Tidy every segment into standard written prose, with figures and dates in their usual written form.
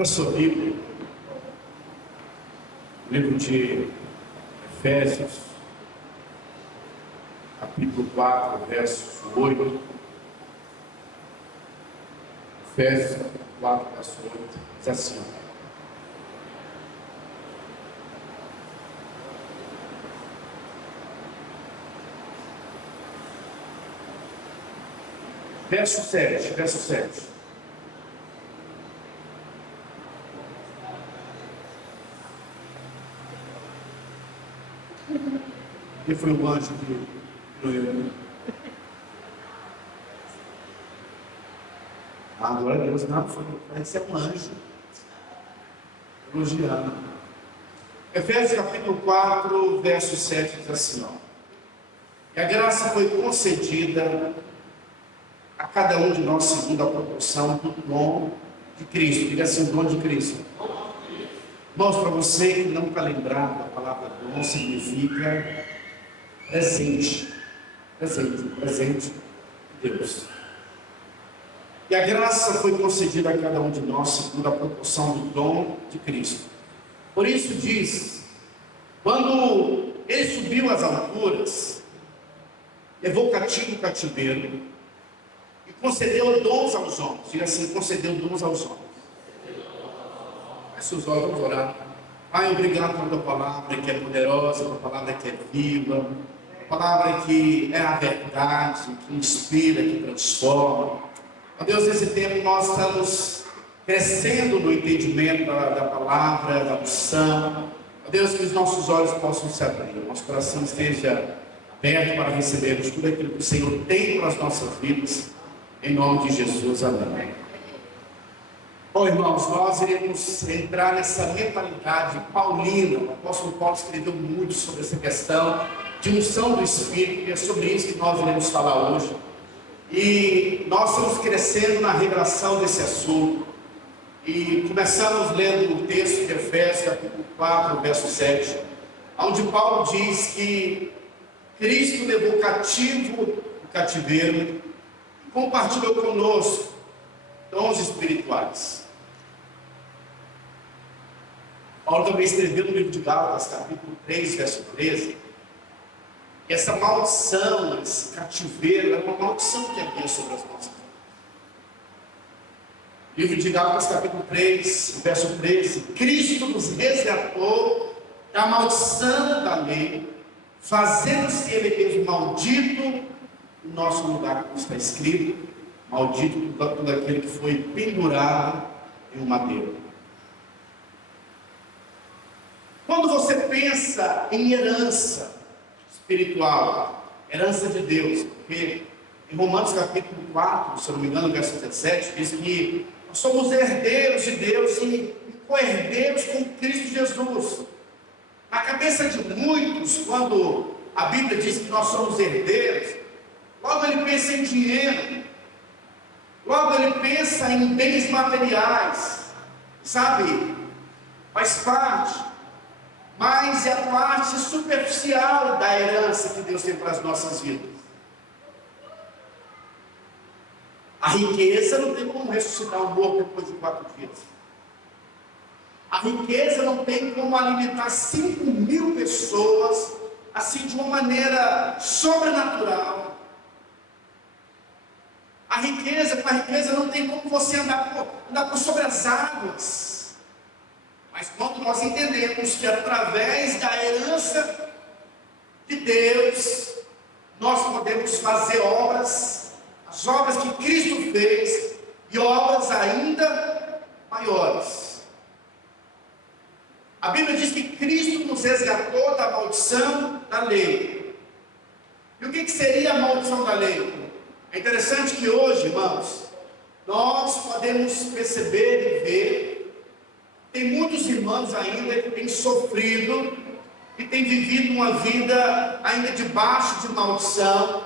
Abra sua Bíblia, livro de Efésios, capítulo 4, versos 8. Efésios, capítulo 4, verso 8, diz assim: verso 7. E foi um anjo que eu. Glória a Deus, não, parece ser um anjo. Elogiando. Efésios capítulo 4, verso 7 diz assim: E a graça foi concedida a cada um de nós segundo a proporção do dom de Cristo. Diga assim: o dom de Cristo. Irmãos, para você que não está lembrado, a palavra dom significa presente de Deus. E a graça foi concedida a cada um de nós segundo a proporção do dom de Cristo. Por isso diz, quando ele subiu às alturas, levou cativo o cativeiro e concedeu dons aos homens. Diga assim: concedeu dons aos homens. Feche os olhos, vamos orar. Pai, obrigado pela tua palavra que é poderosa, pela palavra que é viva, a palavra que é a verdade, que inspira, que transforma. Ó Deus, nesse tempo nós estamos crescendo no entendimento da palavra, da unção. Ó Deus, que os nossos olhos possam se abrir, o nosso coração esteja aberto para recebermos tudo aquilo que o Senhor tem para as nossas vidas. Em nome de Jesus, amém. Bom, irmãos, nós iremos entrar nessa mentalidade paulina. O apóstolo Paulo escreveu muito sobre essa questão de unção do Espírito, e é sobre isso que nós iremos falar hoje. E nós estamos crescendo na revelação desse assunto. E começamos lendo o texto de Efésios, capítulo 4, verso 7, onde Paulo diz que Cristo levou cativo o cativeiro e compartilhou conosco dons espirituais. Paulo também escreveu no livro de Gálatas, capítulo 3, verso 13, que essa maldição, esse cativeiro, era uma maldição que havia sobre as nossas vidas. Livro de Gálatas, capítulo 3, verso 13, Cristo nos resgatou da maldição da lei, fazendo-se ele mesmo maldito no nosso lugar, como está escrito: maldito todo aquele que foi pendurado em um madeiro. Quando você pensa em herança espiritual, herança de Deus, porque em Romanos capítulo 4, se eu não me engano, verso 17, diz que nós somos herdeiros de Deus e co-herdeiros com Cristo Jesus. Na cabeça de muitos, quando a Bíblia diz que nós somos herdeiros, logo ele pensa em dinheiro, logo ele pensa em bens materiais, sabe? Faz parte, mas é a parte superficial da herança que Deus tem para as nossas vidas. A riqueza não tem como ressuscitar um morto depois de 4 dias. A riqueza não tem como alimentar 5.000 pessoas, assim, de uma maneira sobrenatural. Com a riqueza não tem como você andar por sobre as águas. Mas quando nós entendemos que através da herança de Deus, nós podemos fazer obras, as obras que Cristo fez, e obras ainda maiores. A Bíblia diz que Cristo nos resgatou da maldição da lei. E o que seria a maldição da lei? É interessante que hoje, irmãos, nós podemos perceber e ver, tem muitos irmãos ainda que têm sofrido, que têm vivido uma vida ainda debaixo de maldição,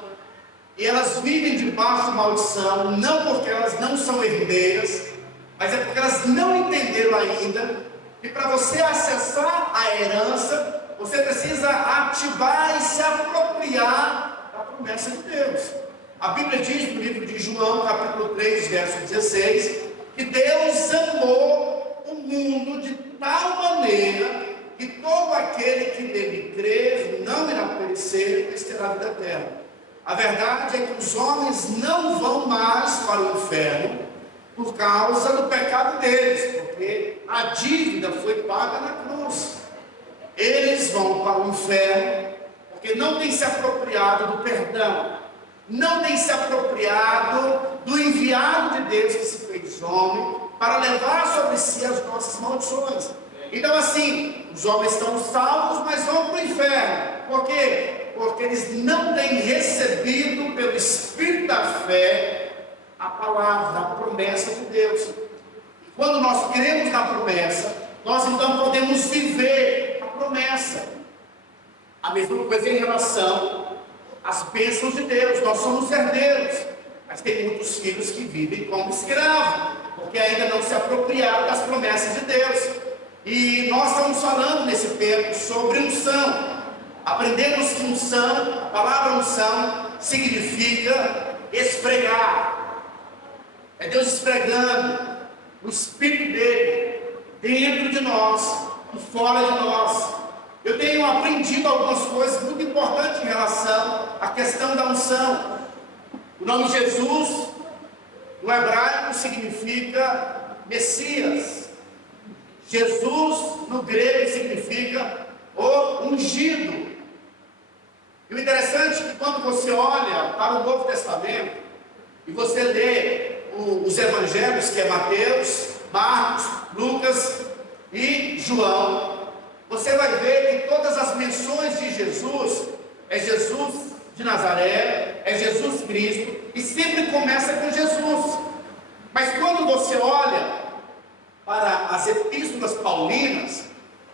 e elas vivem debaixo de maldição, não porque elas não são herdeiras, mas é porque elas não entenderam ainda que para você acessar a herança, você precisa ativar e se apropriar da promessa de Deus. A Bíblia diz no livro de João, capítulo 3, verso 16, que Deus amou o mundo de tal maneira que todo aquele que nele crer não irá perecer, mas terá vida eterna. A verdade é que os homens não vão mais para o inferno por causa do pecado deles, porque a dívida foi paga na cruz. Eles vão para o inferno porque não têm se apropriado do perdão, não têm se apropriado do enviado de Deus que se fez homem para levar sobre si as nossas maldições. Então assim, os homens estão salvos, mas vão para o inferno. Por quê? Porque eles não têm recebido pelo Espírito da fé a palavra, a promessa de Deus. E quando nós cremos na promessa, nós então podemos viver a promessa. A mesma coisa em relação às bênçãos de Deus. Nós somos herdeiros, mas tem muitos filhos que vivem como escravos, porque ainda não se apropriaram das promessas de Deus. E nós estamos falando nesse tempo sobre unção. Aprendemos que unção, a palavra unção, significa esfregar. É Deus esfregando o Espírito dele dentro de nós e fora de nós. Eu tenho aprendido algumas coisas muito importantes em relação à questão da unção. O nome Jesus, no hebraico, significa Messias. Jesus, no grego, significa o ungido. E o interessante é que quando você olha para o Novo Testamento e você lê os evangelhos, que é Mateus, Marcos, Lucas e João, você vai ver que todas as menções de Jesus é Jesus de Nazaré, é Jesus Cristo, e sempre começa com Jesus. Mas quando você olha para as epístolas paulinas,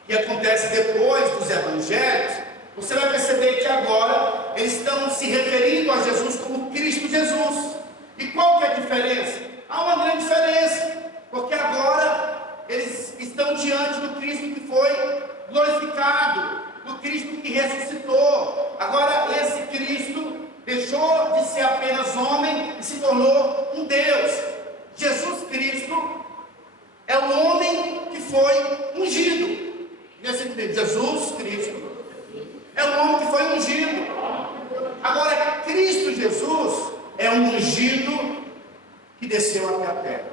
que acontece depois dos evangelhos, você vai perceber que agora eles estão se referindo a Jesus como Cristo Jesus. E qual que é a diferença? Há uma grande diferença, porque agora eles estão diante do Cristo que foi glorificado, do Cristo que ressuscitou. Agora esse Cristo deixou de ser apenas homem e se tornou um Deus. Jesus Cristo é o homem que foi ungido. Jesus Cristo é o homem que foi ungido. Agora Cristo Jesus é um ungido que desceu até a terra.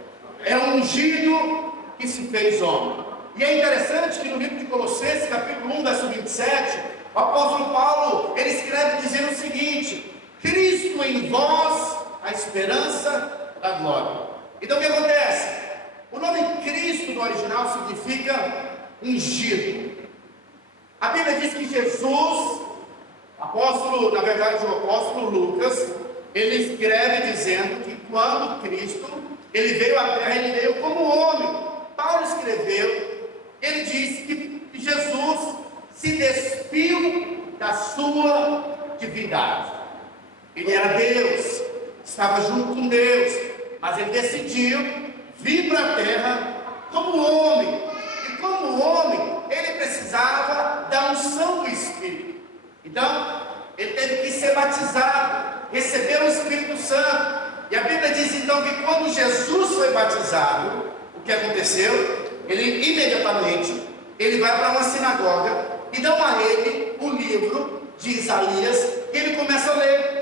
É um ungido que se fez homem. E é interessante que no livro de Colossenses, capítulo 1, verso 27, o apóstolo Paulo, ele escreve dizendo o seguinte: Cristo em vós, a esperança da glória. Então o que acontece? O nome Cristo no original significa ungido. A Bíblia diz que Jesus, apóstolo, na verdade o apóstolo Lucas, ele escreve dizendo que quando Cristo, ele veio à terra, ele veio como homem. Paulo escreveu, ele disse que Jesus se despiu da sua divindade. Ele era Deus, estava junto com Deus, mas ele decidiu vir para a terra como homem. E como homem, ele precisava da unção do Espírito. Então, ele teve que ser batizado, receber o Espírito Santo. E a Bíblia diz então que quando Jesus foi batizado, o que aconteceu? Ele imediatamente, ele vai para uma sinagoga e dão a ele o livro de Isaías e ele começa a ler.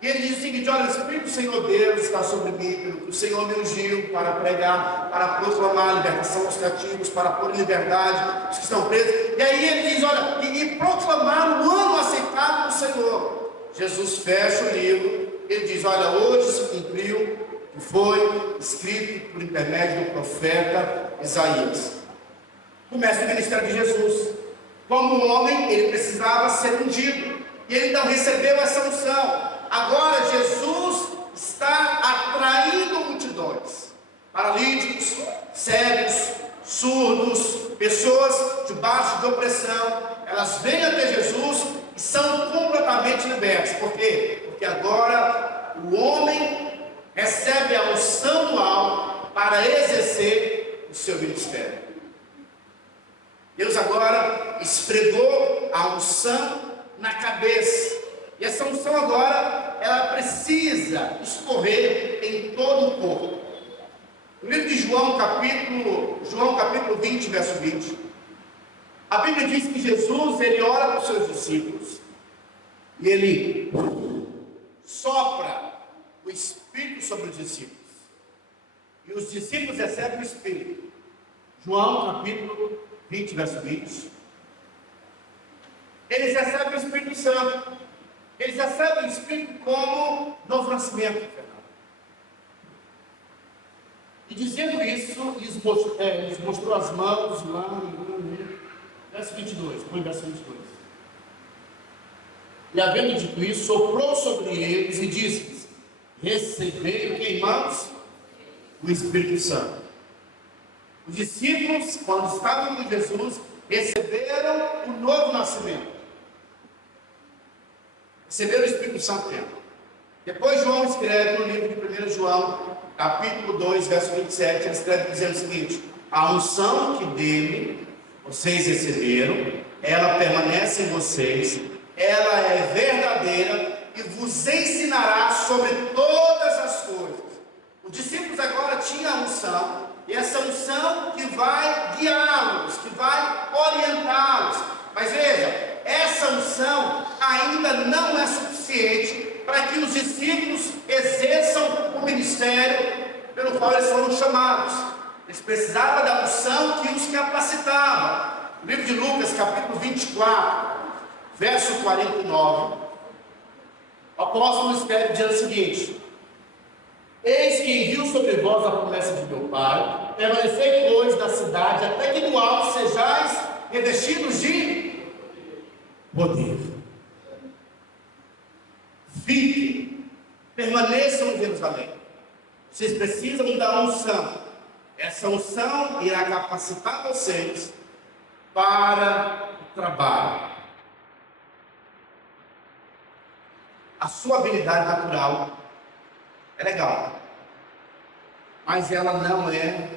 E ele diz o seguinte: olha, o Espírito do Senhor Deus está sobre mim, pelo que o Senhor me ungiu para pregar, para proclamar a libertação aos cativos, para pôr em liberdade os que estão presos. E aí ele diz, olha, e proclamar o ano aceitável do Senhor. Jesus fecha o livro, ele diz, olha, hoje se cumpriu que foi escrito por intermédio do profeta Isaías. Começa o ministério de Jesus. Como homem, ele precisava ser ungido, e ele então recebeu essa unção. Agora Jesus está atraindo multidões, paralíticos, cegos, surdos, pessoas debaixo de opressão. Elas vêm até Jesus e são completamente libertas. Por quê? Porque agora o homem recebe a unção do alto para exercer o seu ministério. Deus agora esfregou a unção na cabeça. E essa unção agora, ela precisa escorrer em todo o corpo. No livro de João, capítulo 20, verso 20, a Bíblia diz que Jesus, ele ora para os seus discípulos, e ele sopra o Espírito sobre os discípulos, e os discípulos recebem o Espírito. João, capítulo 20, verso 20, eles recebem o Espírito Santo, eles recebem o Espírito como novo nascimento. E dizendo isso, lhes mostrou as mãos lá, verso 22, põe verso 22. E havendo dito isso, soprou sobre eles e disse-lhes: receberam que, irmãos? O Espírito Santo. Os discípulos, quando estavam com Jesus, receberam o novo nascimento. Receberam o Espírito Santo dentro. Depois João escreve no livro de 1 João, capítulo 2, verso 27, ele escreve dizendo o seguinte: a unção que dele vocês receberam, ela permanece em vocês, ela é verdadeira e vos ensinará sobre todas as coisas. Os discípulos agora tinham a unção, e essa unção que vai guiá-los, que vai orientá-los. Mas veja, essa unção ainda não é suficiente para que os discípulos exerçam o ministério pelo qual eles foram chamados. Eles precisavam da unção que os capacitava. No livro de Lucas, capítulo 24, verso 49, o apóstolo escreve dizendo o seguinte: eis que envio sobre vós a promessa de meu Pai, permanecei, pois, na cidade, até que do alto sejais revestidos de poder. Fiquem, permaneçam em Jerusalém. Vocês precisam da unção. Essa unção irá capacitar vocês para o trabalho. A sua habilidade natural é legal, mas ela não é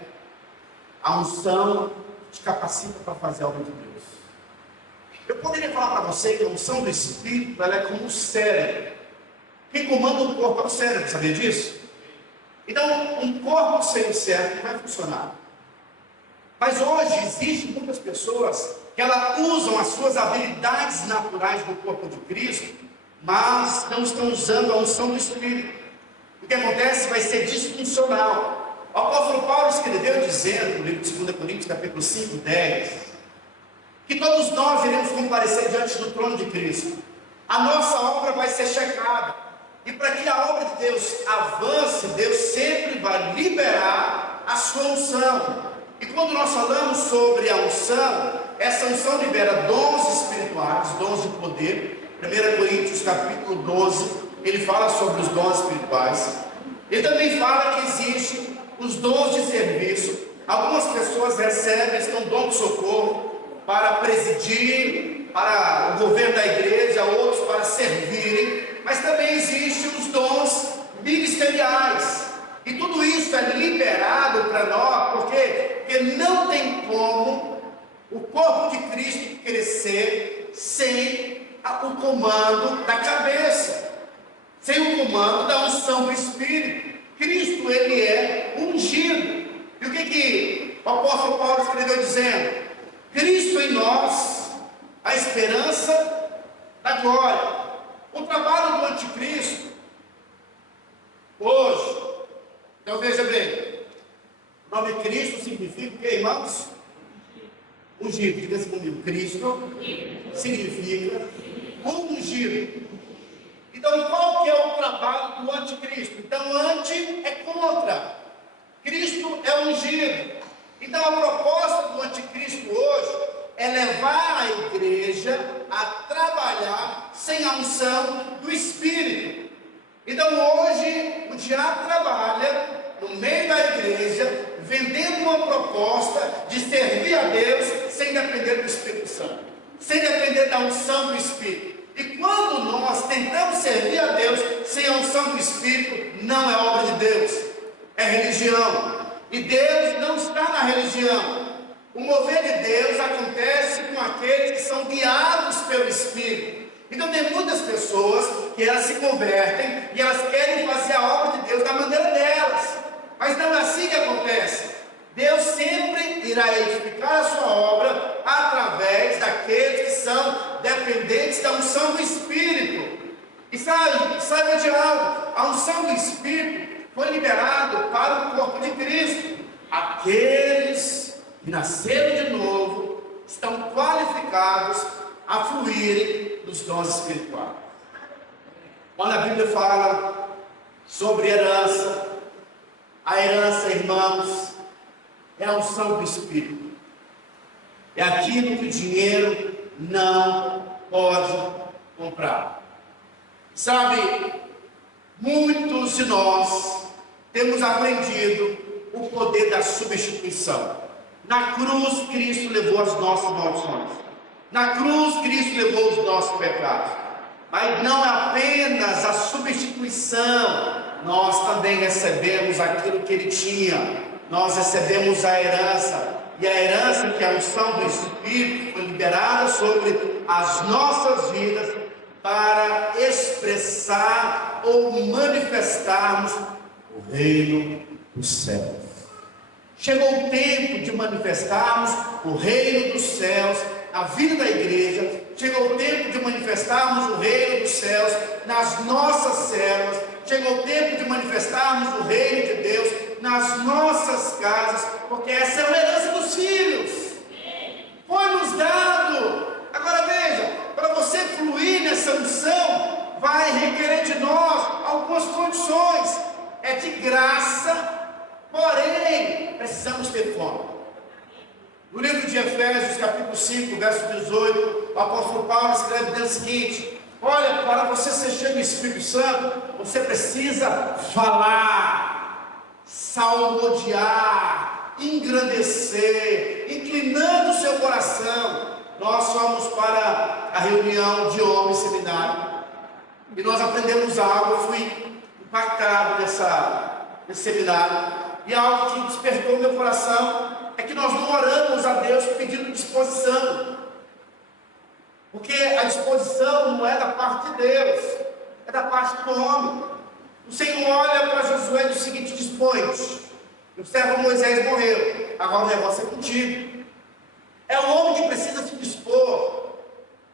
a unção que te capacita para fazer a obra de Deus. Eu poderia falar para você que a unção do Espírito, ela é como o cérebro. Quem comanda o corpo é o cérebro, sabia disso? Então, um corpo sem o cérebro não vai funcionar. Mas hoje existem muitas pessoas que elas usam as suas habilidades naturais no corpo de Cristo, mas não estão usando a unção do Espírito. O que acontece vai ser disfuncional. O apóstolo Paulo escreveu dizendo, no livro de 2 Coríntios, capítulo 5, 10, que todos nós iremos comparecer diante do trono de Cristo. A nossa obra vai ser checada. E para que a obra de Deus avance, Deus sempre vai liberar a sua unção. E quando nós falamos sobre a unção, essa unção libera dons espirituais, dons de poder. 1 Coríntios capítulo 12, ele fala sobre os dons espirituais. Ele também fala que existem os dons de serviço. Algumas pessoas recebem esse dom de socorro para presidir, para o governo da igreja, outros para servirem. Mas também existem os dons ministeriais. E tudo isso é liberado para nós, porque não tem como o corpo de Cristo crescer sem o comando da cabeça, sem o comando da unção do Espírito. Cristo, ele é ungido. E o que o apóstolo Paulo escreveu dizendo? Cristo em nós, a esperança da glória. O trabalho do anticristo, hoje, então veja bem, o nome Cristo significa o que, irmãos? Ungido, diga-se comigo, Cristo significa ungido. Então qual que é o trabalho do anticristo? Então anti é contra, Cristo é ungido. Então a proposta do anticristo hoje é levar a igreja a trabalhar sem a unção do Espírito. Então hoje o diabo trabalha no meio da igreja, vendendo uma proposta de servir a Deus sem depender do Espírito Santo, sem depender da unção do Espírito. E quando nós tentamos servir a Deus sem a unção do Espírito, não é obra de Deus, é religião. E Deus não está na religião. O mover de Deus acontece com aqueles que são guiados pelo Espírito. Então tem muitas pessoas que elas se convertem e elas querem fazer a obra de Deus da maneira delas. Mas não é assim que acontece. saiba de algo. A unção do Espírito foi liberado para o corpo de Cristo. Aqueles que nasceram de novo estão qualificados a fluírem dos dons espirituais. Quando a Bíblia fala sobre herança, a herança, irmãos, é a unção do Espírito. É aquilo que o dinheiro não pode comprar. Sabe, muitos de nós temos aprendido o poder da substituição. Na cruz, Cristo levou as nossas maldições. Na cruz, Cristo levou os nossos pecados. Mas não é apenas a substituição, nós também recebemos aquilo que Ele tinha. Nós recebemos a herança. E a herança, que é a unção do Espírito, foi liberada sobre as nossas vidas para expressar ou manifestarmos o reino dos céus. Chegou o tempo de manifestarmos o reino dos céus na vida da igreja. Chegou o tempo de manifestarmos o reino dos céus nas nossas células. Chegou o tempo de manifestarmos o reino de Deus nas nossas casas, porque essa é a herança dos filhos. Foi nos dado. Agora veja, para você fluir nessa unção, vai requerer de nós algumas condições. É de graça, porém, precisamos ter fome. No livro de Efésios, capítulo 5, verso 18, o apóstolo Paulo escreve dizendo o seguinte: olha, para você ser cheio do Espírito Santo, você precisa falar, salmodiar, engrandecer, inclinando o seu coração. Nós fomos para a reunião de homens seminário e nós aprendemos algo. Eu fui impactado nesse seminário, e algo que despertou meu coração é que nós não oramos a Deus pedindo disposição, porque a disposição não é da parte de Deus, é da parte do homem. O Senhor olha para Josué e diz o seguinte: dispõe-te. Observa, Moisés morreu, agora o negócio é contigo. É o homem que precisa se dispor.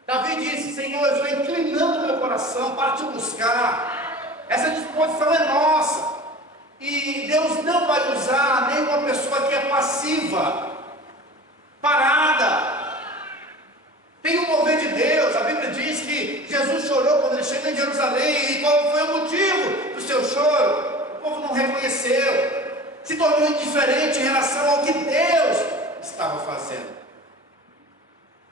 Davi disse: Senhor, eu estou inclinando meu coração para te buscar. Essa disposição é nossa. E Deus não vai usar nenhuma pessoa que é passiva, parada. Tem um mover de Deus. A Bíblia diz que Jesus chorou quando ele chegou em Jerusalém. E qual foi o motivo do seu choro? O povo não reconheceu, se tornou indiferente em relação ao que Deus estava fazendo.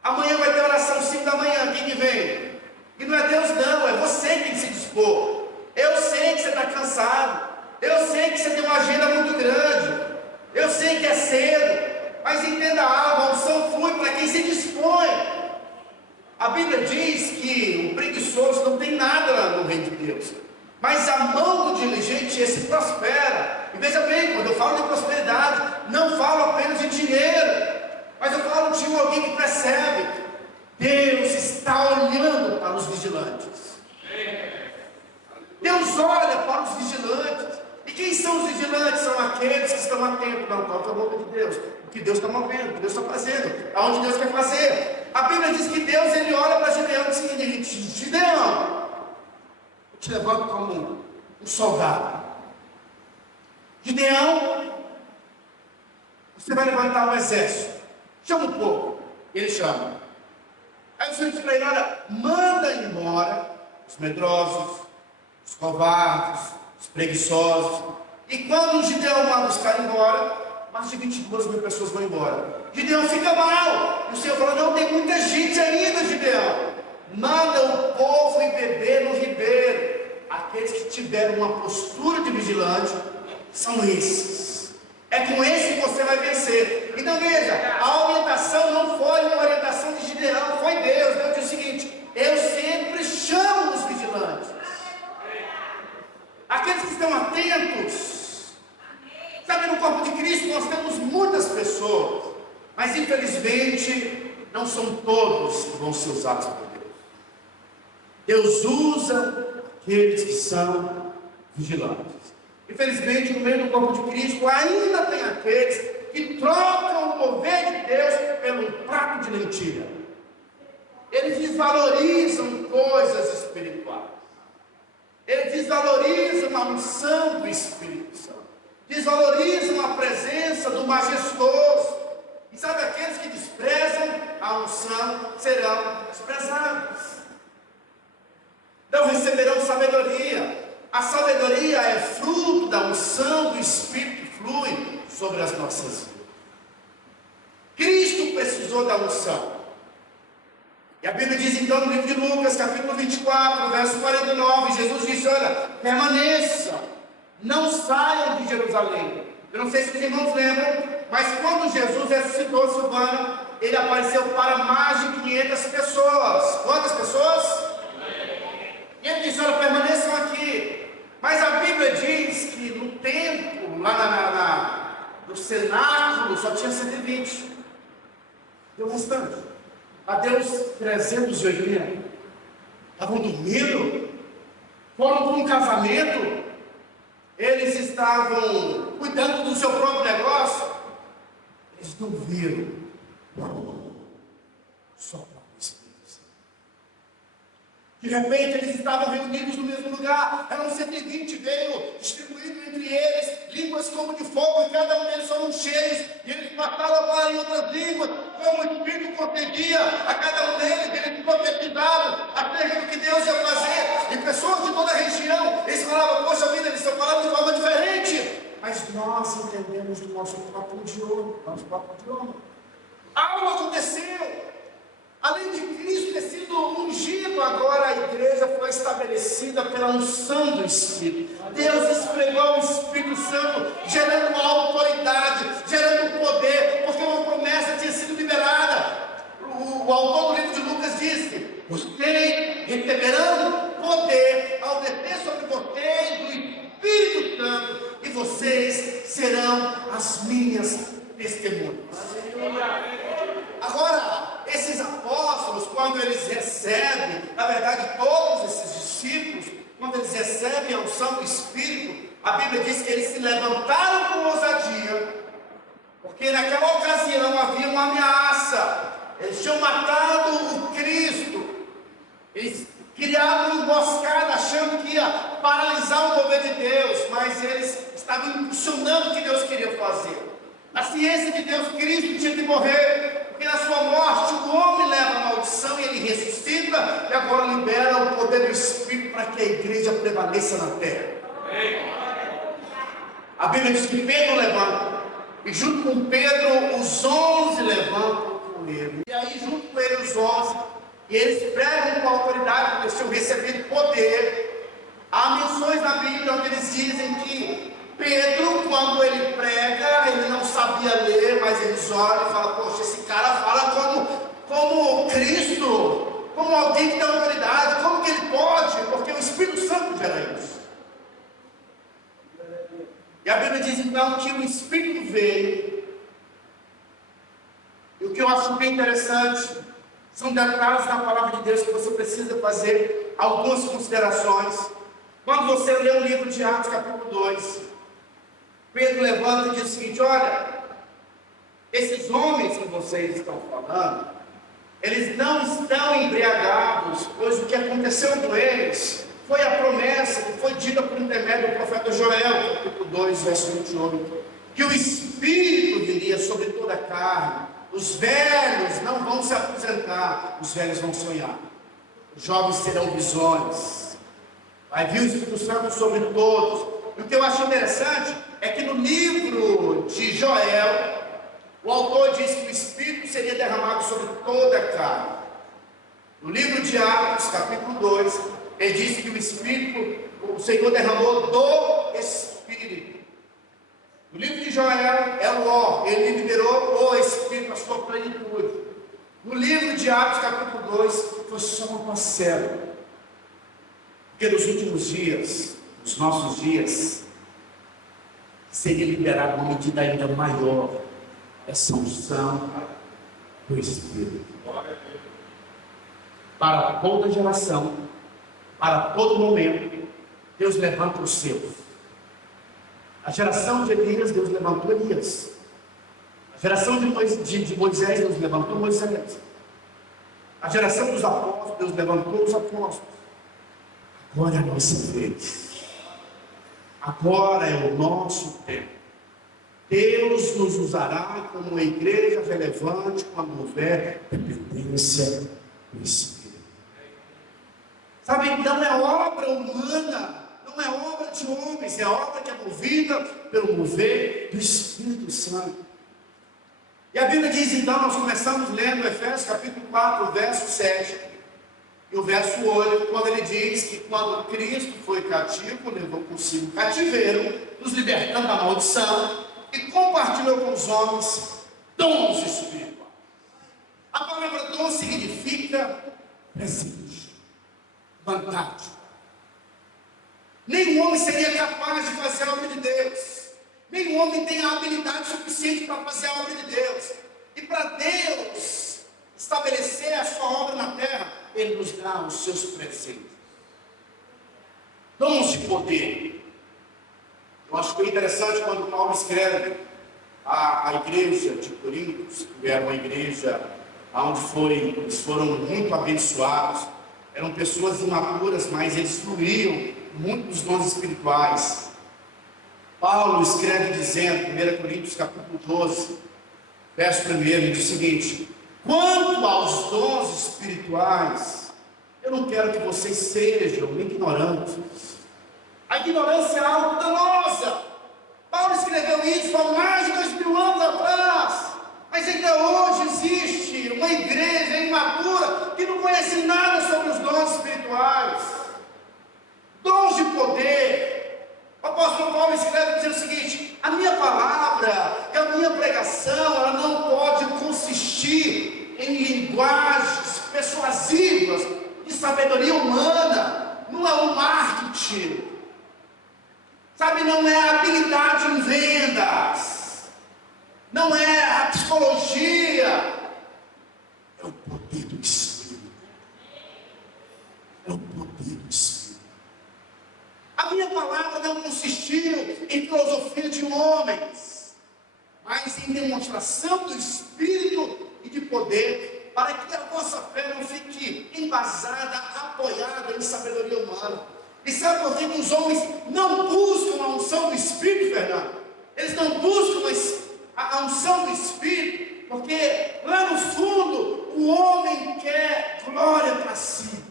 Amanhã vai ter oração 5 da manhã. Quem que vem? E não é Deus não, é você que tem que se dispor. Eu sei que você está cansado. Eu sei que você tem uma agenda muito grande. Eu sei que é cedo. Mas entenda algo, a unção flui para quem se dispõe. A Bíblia diz que o preguiçoso não tem nada no reino de Deus. Mas a mão do diligente, esse prospera. E veja bem, quando eu falo de prosperidade, não falo apenas de dinheiro, mas eu falo de alguém que percebe. Deus está olhando para os vigilantes. Deus olha para os vigilantes. E quem são os vigilantes? São aqueles que estão atentos para o boca de Deus, o que Deus está movendo, o que Deus está fazendo, aonde Deus quer fazer. A Bíblia diz que Deus, ele olha para Gideão e diz o seguinte: Gideão, eu te levanto como um soldado. Gideão, você vai levantar um exército. Chama um pouco. Ele chama. Aí o Senhor diz para ele: olha, manda embora os medrosos, os covardes, os preguiçosos. E quando o Gideão manda os caras embora, mais de 22 mil pessoas vão embora. Gideão fica mal. E o Senhor fala: não, tem muita gente ainda, Gideão. Manda o povo ir beber no ribeiro. Aqueles que tiveram uma postura de vigilante são esses. É com esse que você vai vencer. Então veja, a orientação não foi uma orientação de Gideão, foi Deus. Deus disse o seguinte: eu sempre chamo os vigilantes, aqueles que estão atentos. Sabe, no corpo de Cristo nós temos muitas pessoas, mas infelizmente não são todos que vão ser usados por Deus. Deus usa aqueles que são vigilantes. Infelizmente, no meio do corpo de Cristo ainda tem aqueles que trocam o mover de Deus pelo prato de lentilha. Eles desvalorizam coisas espirituais. a unção do Espírito Santo. Desvalorizam a presença do majestoso. E sabe, aqueles que desprezam a unção serão desprezados. Não receberão sabedoria. A sabedoria é fruto da unção do Espírito que flui sobre as nossas vidas. Cristo precisou da unção. E a Bíblia diz então no livro de Lucas, capítulo 24, verso 49, Jesus disse: olha, permaneça, não saiam de Jerusalém. Eu não sei se os irmãos lembram, mas quando Jesus ressuscitou Silvana, ele apareceu para mais de 500 pessoas. Quantas pessoas? E ele disse: olha, permaneçam aqui. Mas a Bíblia diz que no templo, lá no cenáculo, só tinha 120. Deu restante. Adeus 380. Estavam dormindo. Foram para um casamento. Eles estavam cuidando do seu próprio negócio. Eles não viram. Só para o Espírito Santo. De repente eles estavam reunidos no mesmo lugar. Eram 120, veio distribuído entre eles línguas como de fogo, e cada um deles foram cheios, e eles passaram a falar em outras línguas, como o Espírito concedia a cada um deles. Eles profetizavam acerca do que Deus ia fazer, e pessoas de toda a região, eles falavam: poxa vida, eles estão falando de forma diferente, mas nós entendemos do nosso próprio idioma. Algo aconteceu. Além de Cristo ter sido ungido, agora a igreja foi estabelecida pela unção do Espírito. Deus esfregou o Espírito Santo, gerando autoridade, gerando poder, porque uma promessa tinha sido liberada. O autor do livro de Lucas disse: vocês receberão poder ao descer sobre vocês o Espírito Santo, e vocês serão as minhas testemunhas. Agora, esses apóstolos, quando eles recebem, na verdade todos esses discípulos, quando eles recebem a unção do Espírito, a Bíblia diz que eles se levantaram com ousadia, porque naquela ocasião havia uma ameaça. Eles tinham matado o Cristo. Eles criaram uma emboscada achando que ia paralisar o mover de Deus, mas eles estavam impulsionando o que Deus queria fazer. A ciência de Deus, Cristo tinha que morrer, porque na sua morte o homem leva a maldição e ele ressuscita, e agora libera o poder do Espírito para que a igreja prevaleça na terra. A Bíblia diz que Pedro levanta, e junto com Pedro os 11 levantam com ele, e aí junto com ele os 11, e eles pregam com autoridade, porque eles tinham recebido poder. Há menções na Bíblia onde eles dizem que Pedro, quando ele prega, ele não sabia ler, mas eles olham e falam: poxa, esse cara fala como Cristo, como alguém que tem autoridade, como que ele pode? Porque o Espírito Santo gera isso. E a Bíblia diz então que o Espírito veio, e o que eu acho bem interessante, são detalhes na palavra de Deus que você precisa fazer algumas considerações. Quando você lê o livro de Atos capítulo 2, Pedro levanta e diz o seguinte: olha, esses homens que vocês estão falando, eles não estão embriagados, pois o que aconteceu com eles foi a promessa que foi dita por intermédio do profeta Joel, capítulo 2, verso 28, que o Espírito viria sobre toda a carne. Os velhos não vão se aposentar, os velhos vão sonhar, os jovens terão visões, vai vir o Espírito Santo sobre todos. E o que eu acho interessante é que no livro de Joel, o autor diz que o Espírito seria derramado sobre toda a carne. No livro de Atos, capítulo 2, ele diz que o Espírito, o Senhor derramou do Espírito. No livro de Joel, Eló, ele liberou o Espírito, a sua plenitude. No livro de Atos, capítulo 2, foi só uma parcela. Porque nos últimos dias, nos nossos dias, seria liberada uma medida ainda maior, essa unção do Espírito. Para toda geração, para todo momento, Deus levanta os seus. A geração de Elias, Deus levantou Elias. A geração de Moisés, Deus levantou Moisés. A geração dos apóstolos, Deus levantou os apóstolos. Agora é a nossa vez. Agora é o nosso tempo. Deus nos usará como uma igreja relevante quando houver dependência do Espírito. Sabe, não é obra humana, não é obra de homens, é obra que é movida pelo mover do Espírito Santo. E a Bíblia diz, então, nós começamos lendo Efésios capítulo 4, verso 7 e o verso 8, quando ele diz que quando Cristo foi cativo, levou consigo o cativeiro, nos libertando da maldição, e compartilhou com os homens dons espirituais. A palavra dom significa presente, vantagem. Nenhum homem seria capaz de fazer a obra de Deus. Nenhum homem tem a habilidade suficiente para fazer a obra de Deus. E para Deus estabelecer a sua obra na terra, Ele nos dá os seus presentes. Dons de poder. Eu acho que é interessante quando Paulo escreve a igreja de Corinto, que era uma igreja onde eles foram muito abençoados, eram pessoas imaturas, mas eles fluíam muito dos dons espirituais. Paulo escreve dizendo, 1 Coríntios capítulo 12, verso 1, ele diz o seguinte: quanto aos dons espirituais, eu não quero que vocês sejam ignorantes. A ignorância é algo danosa. Paulo escreveu isso há mais de 2000 anos atrás, mas ainda hoje existe uma igreja imatura que não conhece nada sobre os dons espirituais. Dons de poder. O apóstolo Paulo escreve dizendo o seguinte: a minha palavra e a minha pregação, ela não pode consistir em linguagens persuasivas de sabedoria humana, não é o marketing, sabe, não é a habilidade em vendas, não é a psicologia, é o poder do Espírito, é o poder do Espírito. A minha palavra não consistiu em filosofia de homens, mas em demonstração do Espírito e de poder, para que a vossa fé não fique embasada, apoiada em sabedoria humana. E sabe por que os homens não buscam a unção do Espírito, Fernando? Eles não buscam a unção do Espírito, porque lá no fundo o homem quer glória para si.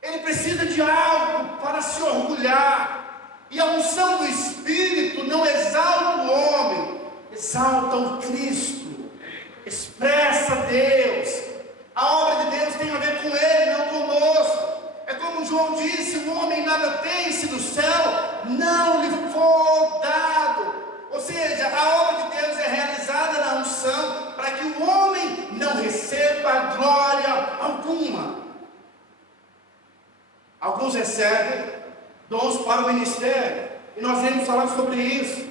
Ele precisa de algo para se orgulhar. E a unção do Espírito não exalta o homem, exalta o Cristo, expressa Deus. A obra de Deus tem a ver com Ele, não conosco. É como João disse: o homem nada tem se do céu não lhe for dado. Ou seja, a obra de Deus é realizada na unção para que o homem não receba glória alguma. Alguns recebem dons para o ministério, e nós iremos falar sobre isso.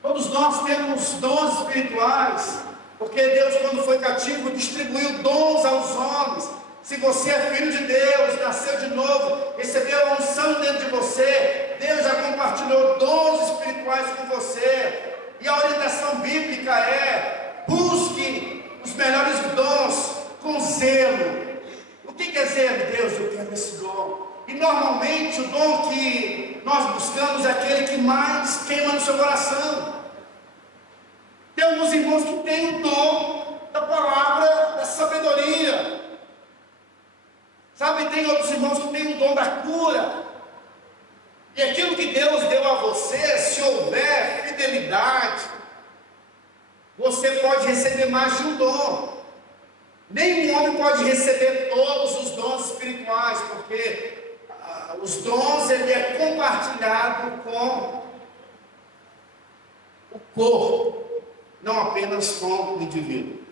Todos nós temos dons espirituais, porque Deus, quando foi cativo, distribuiu dons aos homens. Se você é filho de Deus, nasceu de novo, recebeu a unção dentro de você, Deus já compartilhou dons espirituais com você. E a orientação bíblica é: busque os melhores dons com zelo. O que quer dizer, Deus, eu quero esse dom? E normalmente o dom que nós buscamos é aquele que mais queima no seu coração. Tem alguns irmãos que têm o dom da palavra, da sabedoria. Sabe, tem outros irmãos que têm o dom da cura. E aquilo que Deus deu a você, se houver fidelidade, você pode receber mais de um dom. Nenhum homem pode receber todos os dons espirituais, porque os dons, ele é compartilhado com o corpo, não apenas com o indivíduo.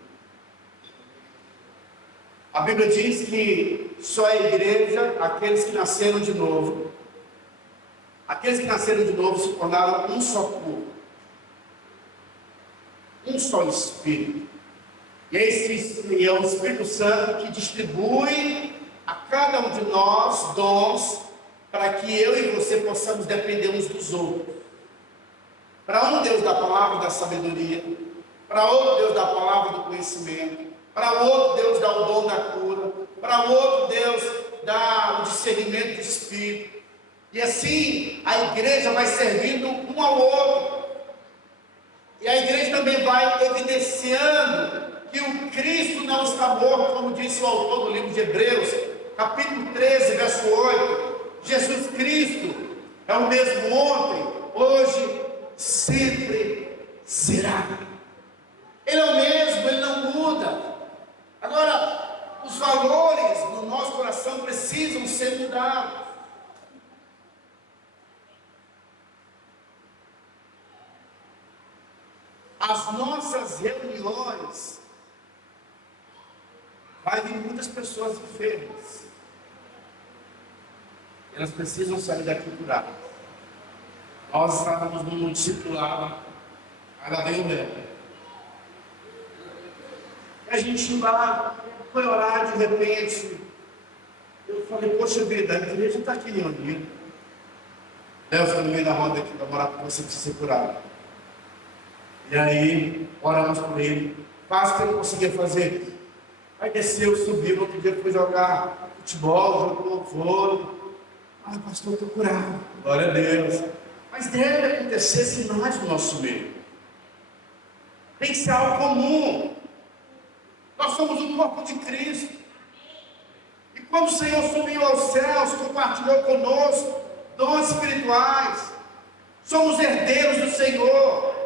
A Bíblia diz que só é igreja aqueles que nasceram de novo. Aqueles que nasceram de novo se tornaram um só corpo, um só Espírito. E é o Espírito Santo que distribui a cada um de nós dons, para que eu e você possamos depender uns dos outros. Para um, Deus dá a palavra da sabedoria, para outro, Deus dá a palavra do conhecimento, para outro, Deus dá o dom da cura, para outro, Deus dá o discernimento do Espírito. E assim a igreja vai servindo um ao outro. E a igreja também vai evidenciando que o Cristo não está morto, como disse o autor do livro de Hebreus, capítulo 13, verso 8. Jesus Cristo é o mesmo ontem, hoje, sempre será. Ele é o mesmo, ele não muda. Agora, os valores no nosso coração precisam ser mudados. As nossas reuniões vai vir muitas pessoas enfermas. Elas precisam sair daqui curadas. Nós estávamos num discipulado, ela veio mesmo. E a gente lá foi orar, de repente, eu falei, poxa vida, a igreja está aqui reunida. Eu fui no meio da roda aqui, para morar com você, precisa ser curado. E aí, oramos por ele. Faz o que ele conseguia fazer. Aí desceu, subiu, no outro dia foi jogar futebol, jogou vôlei. Ah, pastor, estou curado. Glória a Deus. Mas deve acontecer sinais no nosso meio. Tem que ser algo comum. Nós somos o corpo de Cristo. E quando o Senhor subiu aos céus, compartilhou conosco dons espirituais. Somos herdeiros do Senhor.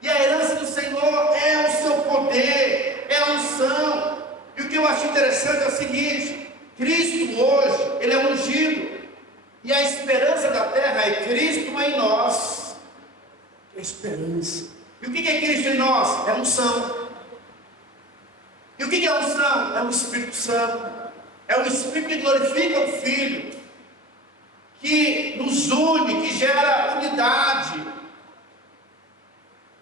E a herança do Senhor é o seu poder, é a unção. E o que eu acho interessante é o seguinte: Cristo hoje, Ele é ungido. E a esperança da terra é Cristo em nós. É esperança. E o que é Cristo em nós? É unção. E o que é unção? É o Espírito Santo. É o Espírito que glorifica o Filho, que nos une, que gera unidade.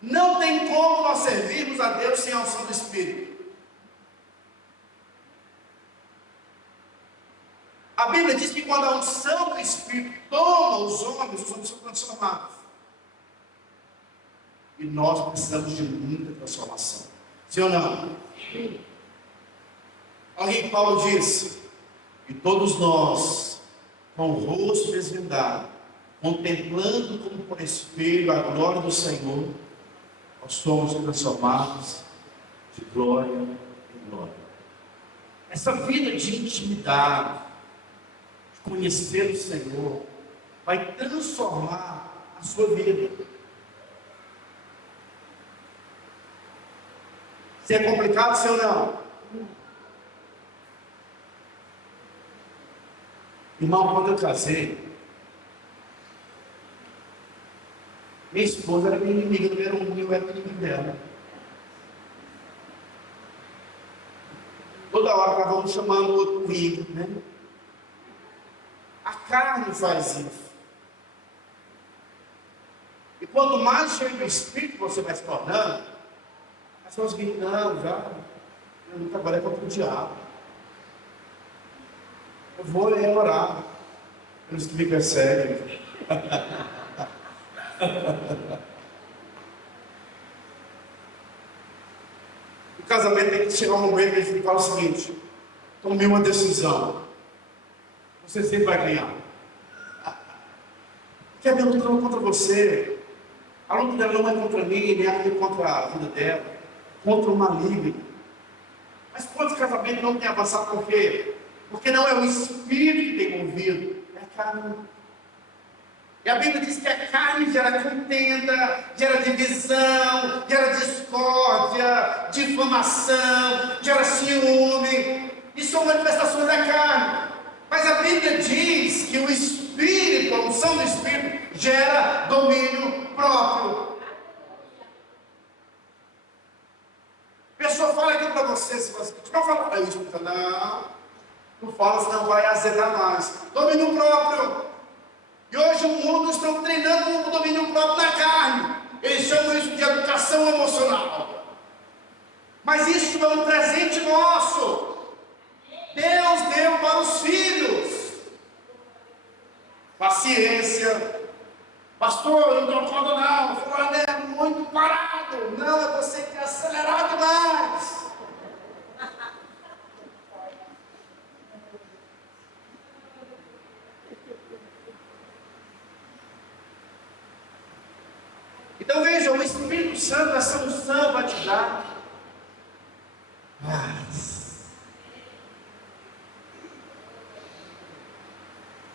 Não tem como nós servirmos a Deus sem a unção do Espírito. A Bíblia diz que quando a unção do Espírito toma os homens são transformados. E nós precisamos de muita transformação. Sim ou não? Sim. Olha o que Paulo disse. E todos nós, com o rosto desvendado, contemplando como por espelho a glória do Senhor, nós somos transformados de glória em glória. Essa vida de intimidade, de conhecer o Senhor, vai transformar a sua vida. Se é complicado, sim ou não? Irmão, quando eu casei, minha esposa era minha inimiga número 1 e eu era inimigo dela. Toda hora estávamos chamando o outro ringue, né? A carne faz isso. E quanto mais cheio do Espírito você vai se tornando, as pessoas gritando já, eu não trabalhei contra o diabo. Eu vou orar pelos que me perseguem. O casamento tem que chegar um momento que a gente fala o seguinte: tome uma decisão, você sempre vai ganhar. Que a minha luta não é contra você, a luta dela não é contra mim, nem é contra a vida dela, contra o maligno. Mas quantos casamentos não têm avançado? Por quê? Porque não é o Espírito que tem movido, é a carne. E a Bíblia diz que a carne gera contenda, gera divisão, gera discórdia, difamação, gera ciúme. Isso são manifestações da carne. Mas a Bíblia diz que o Espírito, a unção do Espírito, gera domínio próprio. A pessoa fala aqui para você, se você não falar isso, não fala, senão vai azedar mais. Domínio próprio. E hoje o mundo está treinando o domínio próprio na carne. Eles chamam isso de educação emocional. Mas isso é um presente nosso. Deus deu para os filhos. Paciência. Pastor, eu não estou falando não. Fulano é muito parado. Não, é você que é acelerado mais. Então veja, o Espírito Santo, essa unção vai te dar paz.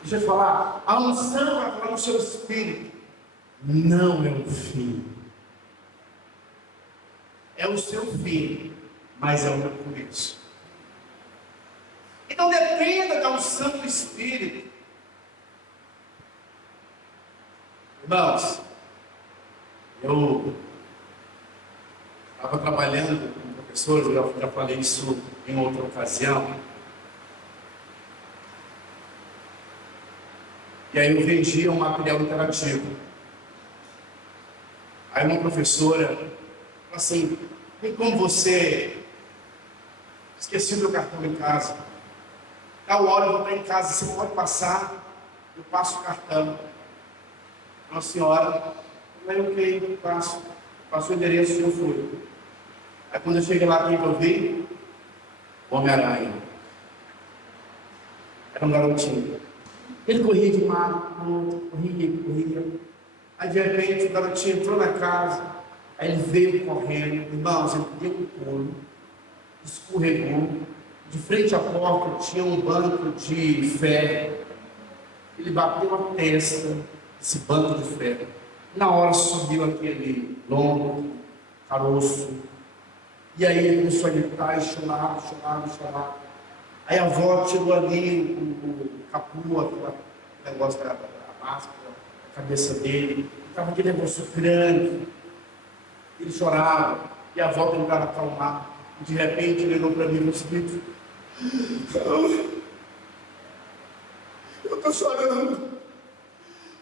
Deixa eu te falar, a unção vai falar no seu espírito. Não é um fim. É o seu fim, mas é o meu começo. Então dependa da unção do Espírito. Irmãos, eu estava trabalhando com professores, eu já falei isso em outra ocasião. E aí eu vendia um material interativo. Aí uma professora falou assim: tem como você... Esqueci o meu cartão em casa. Tal hora eu vou estar em casa, você pode passar, eu passo o cartão. Uma senhora, aí ok, passo o endereço e eu fui. Aí quando eu cheguei lá, quem que eu vi? Homem-Aranha. Era um garotinho. Ele corria de um lado para o outro, corria. Aí de repente o garotinho entrou na casa, aí ele veio correndo, irmãos, ele deu um pulo, escorregou, de frente à porta tinha um banco de ferro, ele bateu a testa nesse banco de ferro. Na hora subiu aquele lombo, caroço, e aí ele começou a gritar e chorar. Aí a avó tirou ali o capu, aquele negócio da máscara, a cabeça dele, estava aquele negócio grande, ele chorava, e a avó tentava acalmar, e de repente ele olhou para mim no espírito: eu estou chorando,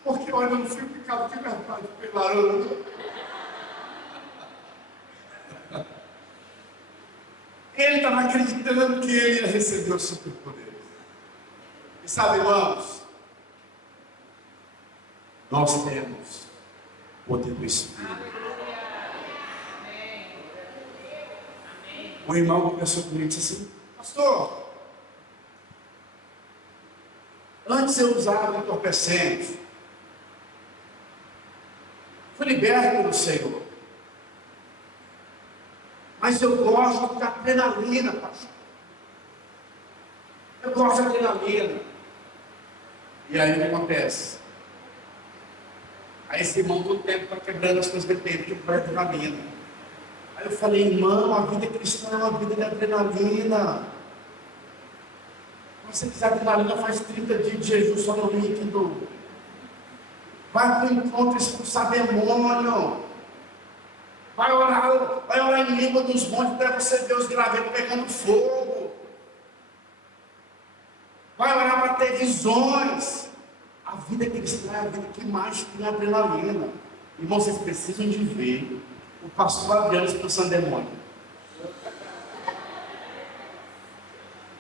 porque olha, eu não fui picado de verdade pela aranha. Ele estava acreditando que ele ia receber o superpoder. E sabe, irmãos, nós temos o poder do Espírito. O irmão começou comigo e disse assim: pastor, antes eu usava entorpecente, fui liberto pelo Senhor, mas eu gosto da adrenalina, pastor. Eu gosto da adrenalina. E aí o que acontece? Aí esse irmão todo tempo está quebrando as coisas dele, que vai adrenalina. Aí eu falei: irmão, a vida cristã é uma vida de adrenalina. Se você quiser adrenalina, faz 30 dias de jejum só no líquido. Vai para o encontro expulsar demônio. Vai orar em língua dos montes para você ver os gravetos pegando fogo. Vai orar para ter visões. A vida cristã é a vida que mais tem adrenalina. Irmão, vocês precisam de ver o pastor Adriano expulsando demônio.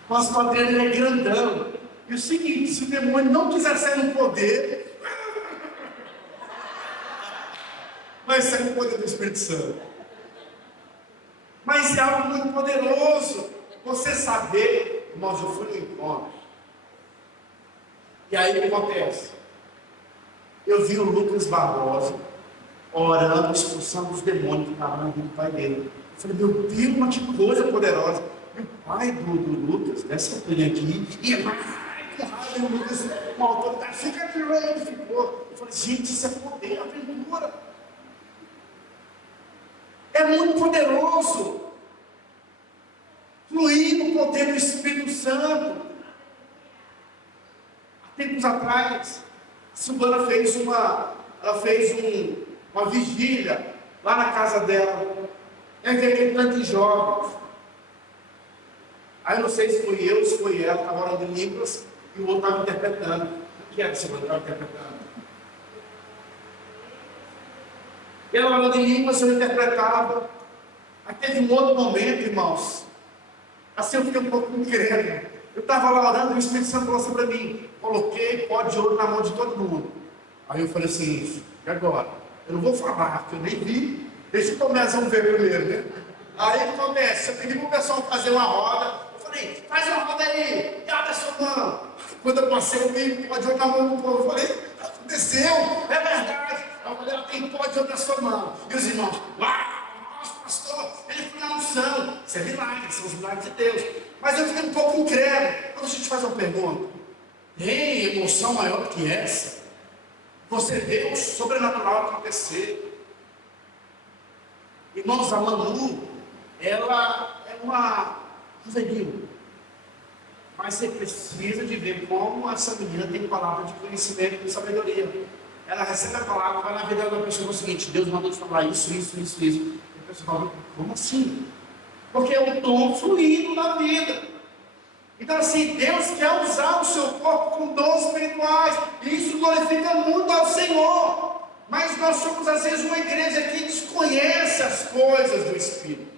O pastor Adriano é grandão. E o seguinte: se o demônio não quiser sair no poder, vai sair no poder do Espírito Santo. Mas é algo muito poderoso. Você saber, irmãos, eu fui no encontro. E aí o que acontece? Eu vi o Lucas Barbosa orando, expulsando os demônios que estavam no pai dele. Eu falei: meu Deus, mas que coisa poderosa. E o pai do Lucas, dessa altura aqui, e com raiva, e o Lucas com autoridade: fica aqui, ele ficou. Eu falei: gente, isso é poder, aventura. É muito poderoso. Fluir no poder do Espírito Santo. Há tempos atrás, a Silvana fez uma vigília lá na casa dela. Aí veio aquele tanto de jovens. Aí eu não sei se foi eu, se foi ela, estava orando em línguas e o outro estava interpretando. O que era que você estava interpretando? Ela orando em línguas, eu interpretava. Aí teve um outro momento, irmãos, assim eu fiquei um pouco incrédulo. Eu estava lá orando e o Espírito Santo falou assim para mim: coloquei pó de ouro na mão de todo mundo. Aí eu falei assim: e agora? Eu não vou falar, porque eu nem vi. Deixa o Tomézão ver primeiro, né? Aí o que acontece? Eu pedi para o pessoal fazer uma roda. Eu falei: faz uma roda aí, e abre a sua mão. Quando eu passei, eu vi pó de ouro na mão do povo. Eu falei: aconteceu, é verdade. Aí eu falei: ela tem pó de ouro na sua irmãos. E os irmãos, uau, nossa, pastor, ele foi na unção. Isso é milagre, são os milagres de Deus. Mas eu fiquei um pouco incrédulo. Quando a gente faz uma pergunta, tem emoção maior que essa? Você vê o sobrenatural acontecer. Irmãos, a Manu, ela é uma juvenil. Mas você precisa de ver como essa menina tem palavra de conhecimento e de sabedoria. Ela recebe a palavra, vai na vida da pessoa o seguinte: Deus mandou te falar isso. E a pessoa fala, como assim? Porque é um dom fluindo na vida. Então assim, Deus quer usar o seu corpo com dons espirituais. E isso glorifica muito ao Senhor. Mas nós somos às vezes uma igreja que desconhece as coisas do Espírito.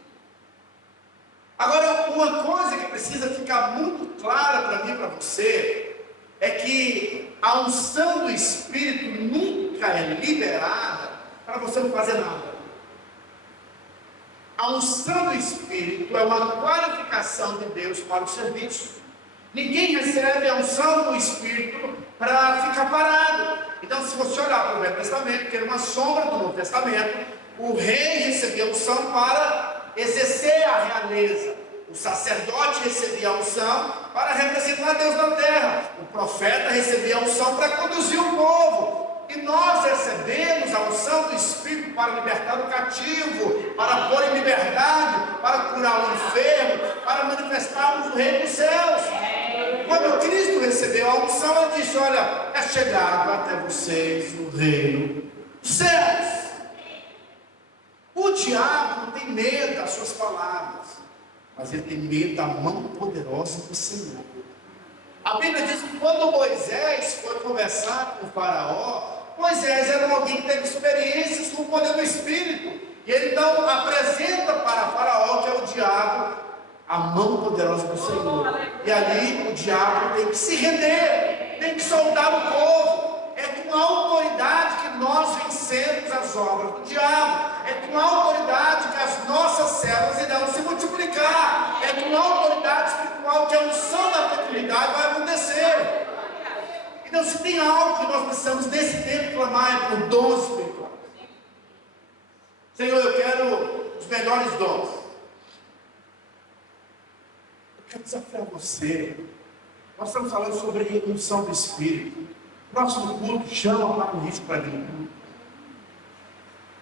Agora, uma coisa que precisa ficar muito clara para mim e para você é que a unção do Espírito nunca é liberada para você não fazer nada. A unção do Espírito é uma qualificação de Deus para o serviço. Ninguém recebe a unção do Espírito para ficar parado. Então, se você olhar para o Velho Testamento, que era uma sombra do Novo Testamento, o rei recebia a unção para exercer a realeza. O sacerdote recebia a unção para representar Deus na terra. O profeta recebia a unção para conduzir o povo. E nós recebemos a unção do Espírito para libertar o cativo, para pôr em liberdade, para curar o enfermo, para manifestarmos o reino dos céus. Quando Cristo recebeu a unção, ele disse: olha, é chegado até vocês o reino dos céus. O diabo não tem medo das suas palavras, mas ele tem medo da mão poderosa do Senhor. A Bíblia diz que quando Moisés foi conversar com o faraó, Moisés era alguém que teve experiências com o poder do Espírito. E ele então apresenta para faraó, que é o diabo, a mão poderosa do Senhor. E ali o diabo tem que se render, tem que soldar o povo. É com autoridade que nós vencemos as obras do diabo. É com autoridade que as nossas células irão se multiplicar. É com autoridade espiritual que a unção da fertilidade vai acontecer. Então, se tem algo que nós precisamos nesse tempo clamar, é por dons espirituais. Senhor, eu quero os melhores dons. Eu quero desafiar você. Nós estamos falando sobre unção do Espírito. Próximo culto, chama para o risco para vir no culto.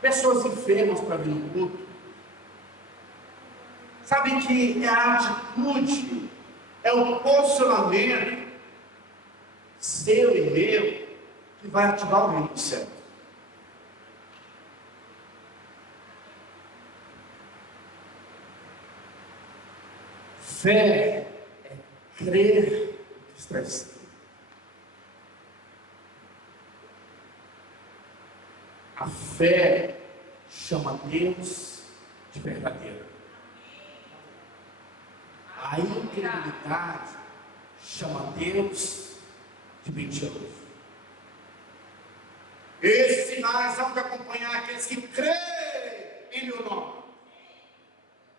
Pessoas enfermas para vir no culto. Sabe que é a atitude, é o posicionamento seu e meu que vai ativar o reino do céu. Fé é crer no que está escrito. A fé chama Deus de verdadeiro. A incredulidade chama Deus de mentiroso. Esses sinais vão te acompanhar aqueles que creem em meu nome.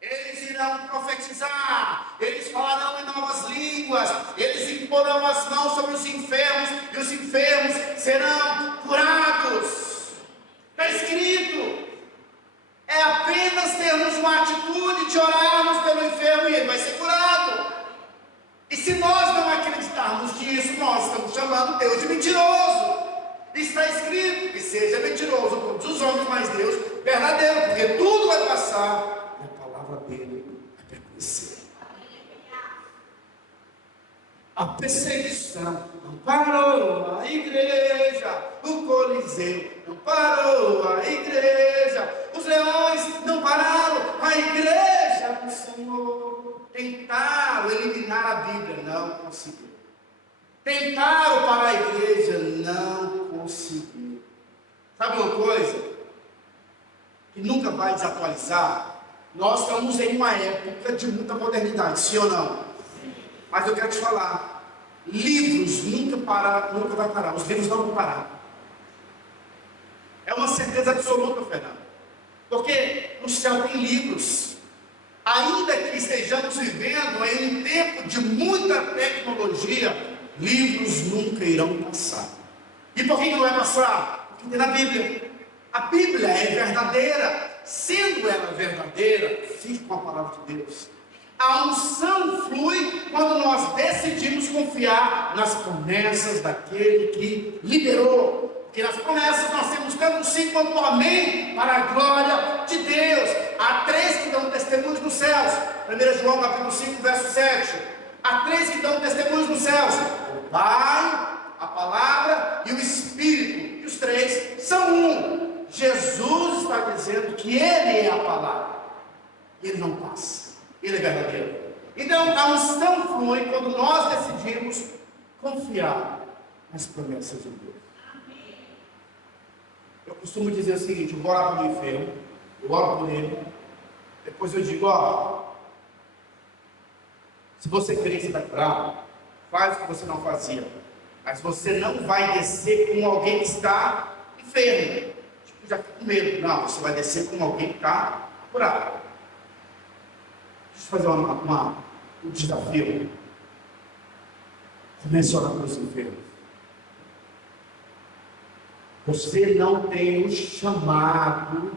Eles irão profetizar, eles falarão em novas línguas, eles imporão as mãos sobre os enfermos, e os enfermos serão curados. Está escrito. É apenas termos uma atitude de orarmos pelo enfermo e ele vai ser curado. E se nós não acreditarmos nisso, nós estamos chamando Deus de mentiroso. Está escrito que seja mentiroso todos os homens, mas Deus verdadeiro, porque tudo vai passar e a palavra dele vai permanecer. A perseguição não parou a igreja, o Coliseu não parou a igreja, os leões não pararam a igreja do Senhor. Tentaram eliminar a Bíblia, não conseguiram. Tentaram parar a igreja, não conseguiram. Sabe uma coisa que nunca vai desatualizar? Nós estamos em uma época de muita modernidade, sim ou não? Mas eu quero te falar, livros nunca vai parar, os livros não vão parar. É uma certeza absoluta, Fernando. Porque no céu tem livros. Ainda que estejamos vivendo em um tempo de muita tecnologia, livros nunca irão passar. E por que não vai passar? Porque tem na Bíblia. A Bíblia é verdadeira. Sendo ela verdadeira, fique com a palavra de Deus. A unção flui quando nós decidimos confiar nas promessas daquele que liberou. Porque nas promessas nós temos tanto sim quanto amém para a glória de Deus. Há três que dão testemunhos nos céus. 1 João capítulo 5, verso 7. Há três que dão testemunhos nos céus: o Pai, a palavra e o Espírito. E os três são um. Jesus está dizendo que Ele é a palavra. Ele não passa. Ele é verdadeiro. Então a unção flui quando nós decidimos confiar nas promessas de Deus. Eu costumo dizer o seguinte: eu vou orar para o enfermo, eu oro por ele, depois eu digo: ó, se você crê que você está curado, faz o que você não fazia, mas você não vai descer com alguém que está enfermo, tipo, já fica com medo. Não, você vai descer com alguém que está curado. Deixa eu fazer um desafio. Comece a orar pelos enfermos. Você não tem o chamado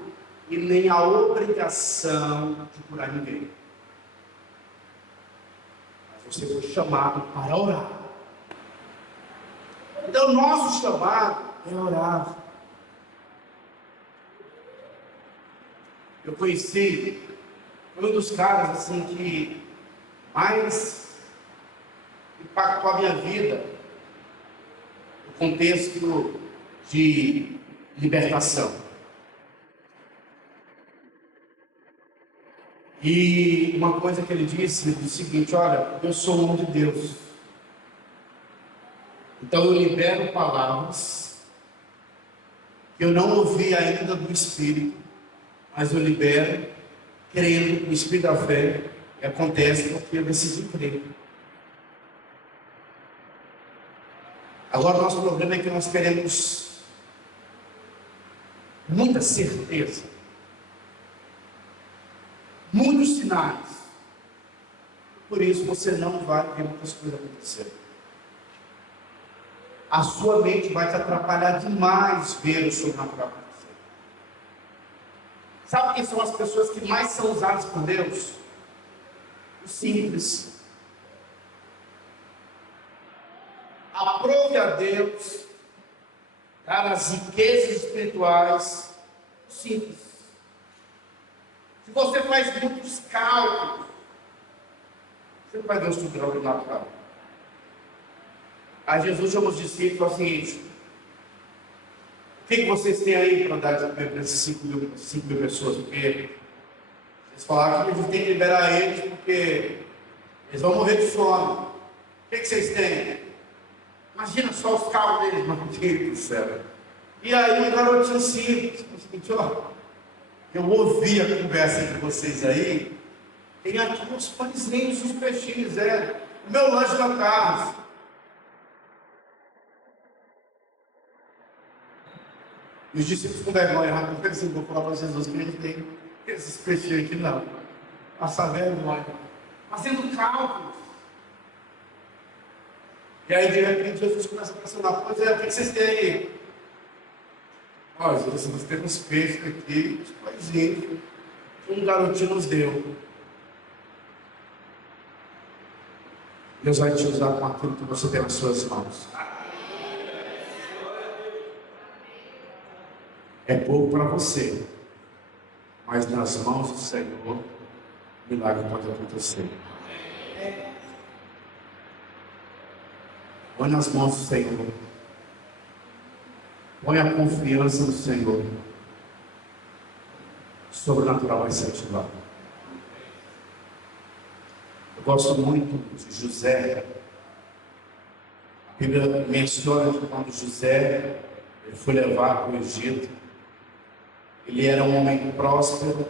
e nem a obrigação de curar ninguém. Mas você foi chamado para orar. Então, nosso chamado é orar. Eu conheci um dos caras assim que mais impactou a minha vida no contexto de libertação. E uma coisa que ele disse é o seguinte: olha, eu sou um homem de Deus, então eu libero palavras que eu não ouvi ainda do Espírito, mas eu libero crendo no Espírito da fé, e acontece porque eu decidi crer. Agora o nosso problema é que nós queremos muita certeza, muitos sinais, por isso você não vai ver muitas coisas acontecer. A sua mente vai te atrapalhar demais ver o sobrenatural acontecer. Sabe quem são as pessoas que mais são usadas por Deus? Os simples. Aprove a Deus dar as riquezas espirituais simples. Se você faz muitos cálculos, você não vai ver o sobrenatural. Aí Jesus chamou os discípulos e falou assim: o que vocês têm aí para dar de comer para esses 5 mil pessoas? Porque eles falaram que a gente tem que liberar eles porque eles vão morrer de fome. O que vocês têm? Imagina só os carros deles, meu Deus do céu. E aí o garotinho simples, o seguinte: ó, eu ouvi a conversa entre vocês aí, tem aqui uns pãezinhos, uns peixinhos, o meu lanche da tarde. E os discípulos com vergonha, porque assim, vou falar para Jesus que a gente tem esses peixinhos aqui, não. Passar vergonha. Fazendo cálculos. E aí de repente Jesus começa a pressionar: pois é, o que vocês têm aí? Ó, Jesus, nós temos peixes aqui, uns pãezinhos, um garotinho nos deu. Deus vai te usar com aquilo que você tem nas suas mãos. É pouco para você, mas nas mãos do Senhor, o milagre pode acontecer. Põe nas mãos do Senhor. Põe a confiança no Senhor. Sobrenatural vai ser ativado. Eu gosto muito de José. A Bíblia menciona que quando José ele foi levado para o Egito, ele era um homem próspero,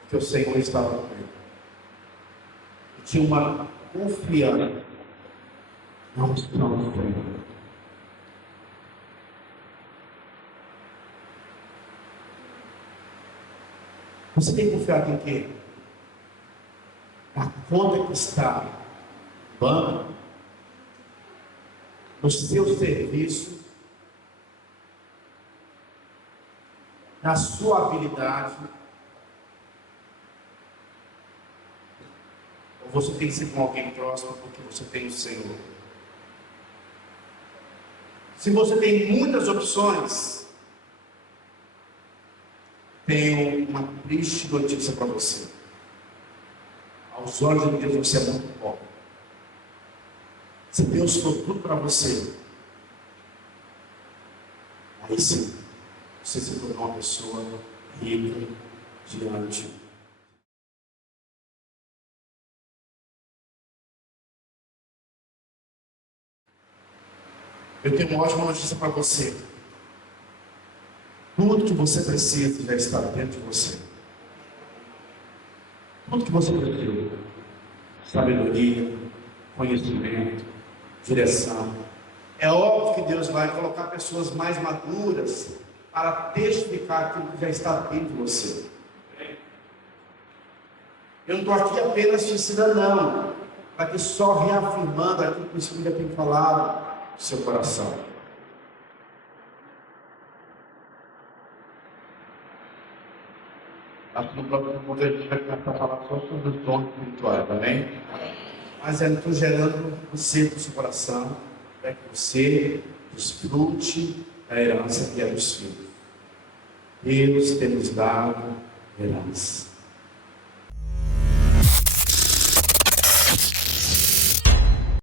porque o Senhor estava com ele. E tinha uma confiança na unção do Senhor. Você tem confiado em quê? Na conta que está no banco, no seu serviço, na sua habilidade, ou você tem que ser com alguém próximo porque você tem o Senhor? Se você tem muitas opções, tenho uma triste notícia para você. Aos olhos de Deus você é muito pobre. Se Deus for tudo para você, aí sim, você se tornou uma pessoa rica diante de Deus. Eu tenho uma ótima notícia para você. Tudo que você precisa já está dentro de você. Tudo que você precisa. Sabedoria, conhecimento, direção. É óbvio que Deus vai colocar pessoas mais maduras para testificar aquilo que já está dentro de você. Eu não estou aqui apenas te ensinando, não. Para que só reafirmando aquilo que o Espírito tem falado no seu coração. Acho que no próprio mundo a gente vai começar a falar só sobre os dons espirituais, amém? Mas eu estou gerando você no seu coração, para que você desfrute da herança que é dos filhos. Deus tem nos dado herança.